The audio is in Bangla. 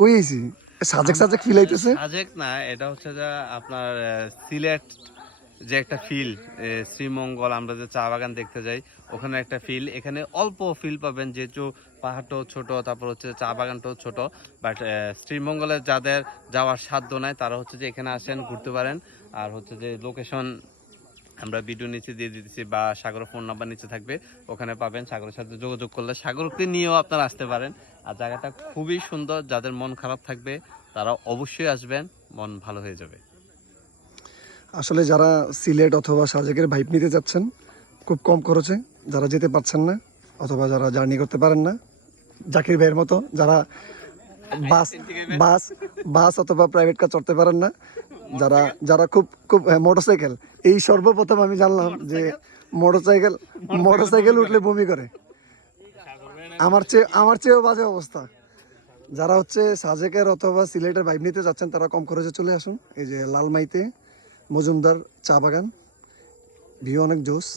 কই আইছি সাজেক সাজেক ফিল আইতেছে। সাজেক না, এটা হচ্ছে যে আপনার সিলেট যে একটা ফিল, শ্রীমঙ্গল আমরা যে চা বাগান দেখতে যাই ওখানে একটা ফিল, এখানে অল্প ফিল পাবেন যেহেতু পাহাড়টাও ছোট, তারপর হচ্ছে চা বাগানটাও ছোট। বাট শ্রীমঙ্গলে যাদের যাওয়ার সাধ্য নাই তারা হচ্ছে যে এখানে আসেন, ঘুরতে পারেন। আর হচ্ছে যে লোকেশন আমরা ভিডিও নিচে দিয়ে দিতেছি বা সাগরের ফোন নাম্বার নিচে থাকবে, ওখানে পাবেন। সাগরের সাথে যোগাযোগ করলে সাগরকে নিয়েও আপনারা আসতে পারেন। আর জায়গাটা খুবই সুন্দর, যাদের মন খারাপ থাকবে তারা অবশ্যই আসবেন, মন ভালো হয়ে যাবে। আসলে যারা সিলেট অথবা সাজেকের ভাইব নিতে যাচ্ছেন খুব কম খরচে, যারা যেতে পারছেন না অথবা যারা জার্নি করতে পারেন না, জাকির ভাইয়ের মতো যারা বাস বাস বাস অথবা প্রাইভেট কার চড়তে পারেন না, যারা যারা খুব খুব মোটরসাইকেল, এই সর্বপ্রথম আমি জানলাম যে মোটরসাইকেল মোটরসাইকেল উঠলে বমি করে। আমার চেয়েও বাজে অবস্থা। যারা হচ্ছে সাজেকের অথবা সিলেটের ভাইব নিতে যাচ্ছেন তারা কম খরচে চলে আসুন। এই যে লালমাইতে মজুমদার চা বাগান, ভিউ অনেক জোস।